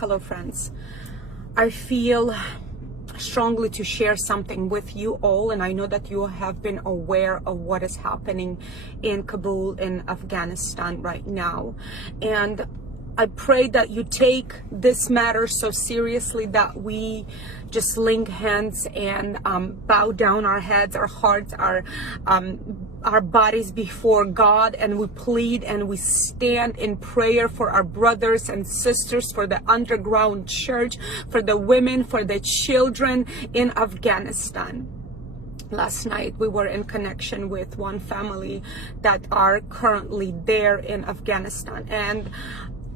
Hello friends, I feel strongly to share something with you all, and I know that you have been aware of what is happening in Kabul in Afghanistan right now, and I pray that you take this matter so seriously that we just link hands and bow down our heads, our hearts, our bodies before God, and we plead and we stand in prayer for our brothers and sisters, for the underground church, for the women, for the children in Afghanistan. Last night we were in connection with one family that are currently there in Afghanistan, and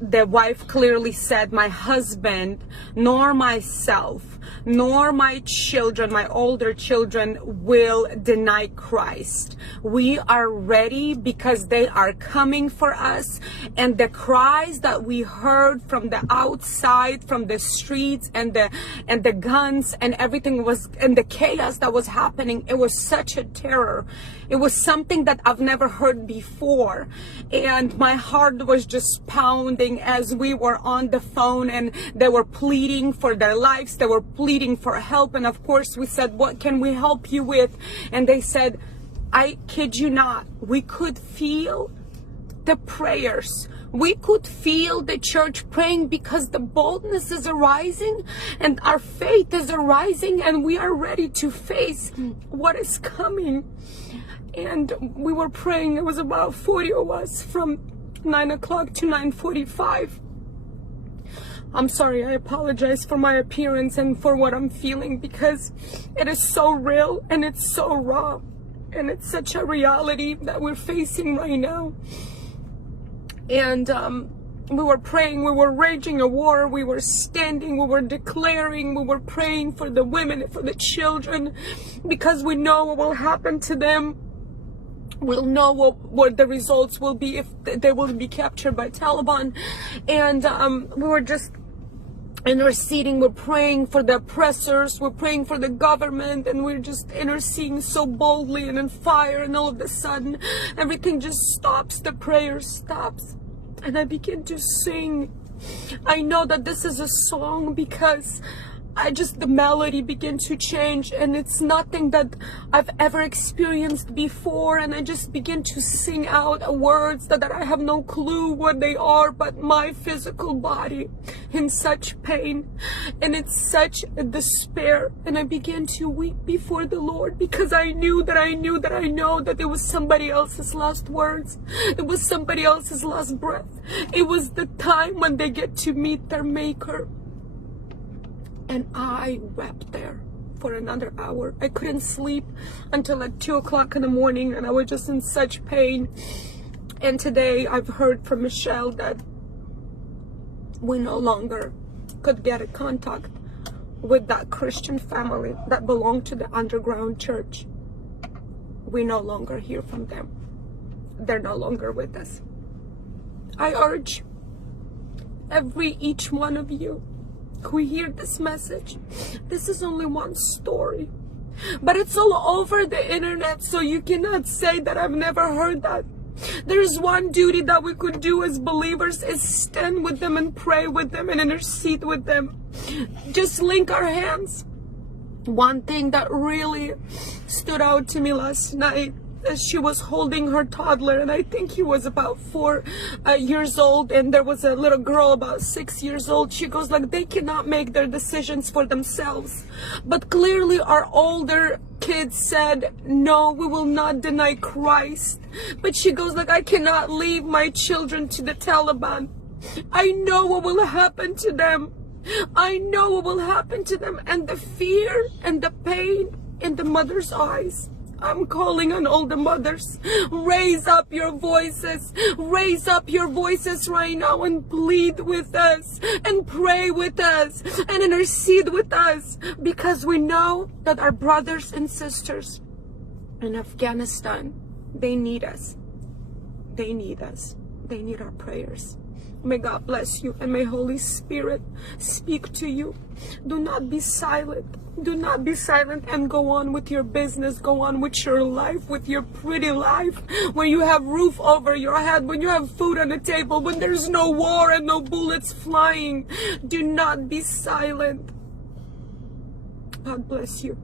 the wife clearly said, my husband, nor myself, nor my children, my older children, will deny Christ. We are ready because they are coming for us. And the cries that we heard from the outside, from the streets, and the guns and everything was, and the chaos that was happening, it was such a terror. It was something that I've never heard before. And my heart was just pounding as we were on the phone, and they were pleading for their lives. They were pleading for help. And of course we said, what can we help you with? And they said, I kid you not, we could feel the prayers. We could feel the church praying because the boldness is arising and our faith is arising, and we are ready to face what is coming. And we were praying. It was about 40 of us from 9 o'clock to 9:45. I'm sorry, I apologize for my appearance and for what I'm feeling, because it is so real and it's so raw, and it's such a reality that we're facing right now. And we were praying, we were raging a war, we were standing, we were declaring, we were praying for the women and for the children, because we know what will happen to them. We'll know what the results will be if they will be captured by Taliban. And we were just interceding, we're praying for the oppressors, we're praying for the government, and we're just interceding so boldly and in fire, and all of a sudden everything just stops. The prayer stops, and I begin to sing. I know that this is a song because the melody began to change, and it's nothing that I've ever experienced before, and I just begin to sing out words that I have no clue what they are, but my physical body in such pain, and it's such a despair, and I began to weep before the Lord, because I know that it was somebody else's last words, it was somebody else's last breath, it was the time when they get to meet their Maker. And I wept there for another hour. I couldn't sleep until like 2 o'clock in the morning, and I was just in such pain. And today I've heard from Michelle that we no longer could get in contact with that Christian family that belonged to the underground church. We no longer hear from them. They're no longer with us. I urge each one of you who hear this message, this is only one story, but it's all over the internet, so you cannot say that I've never heard that. There's one duty that we could do as believers, is stand with them and pray with them and intercede with them. Just link our hands. One thing that really stood out to me last night, as she was holding her toddler, and I think he was about 4 years old, and there was a little girl about 6 years old. She goes like, they cannot make their decisions for themselves, but clearly our older kids said, no, we will not deny Christ. But she goes like, I cannot leave my children to the Taliban. I know what will happen to them. I know what will happen to them, and the fear and the pain in the mother's eyes. I'm calling on all the mothers. Raise up your voices. Raise up your voices right now and plead with us and pray with us and intercede with us, because we know that our brothers and sisters in Afghanistan, they need us. They need us. They need our prayers. May God bless you, and may Holy Spirit speak to you. Do not be silent. Do not be silent, and go on with your business. Go on with your life, with your pretty life. When you have roof over your head, when you have food on the table, when there's no war and no bullets flying. Do not be silent. God bless you.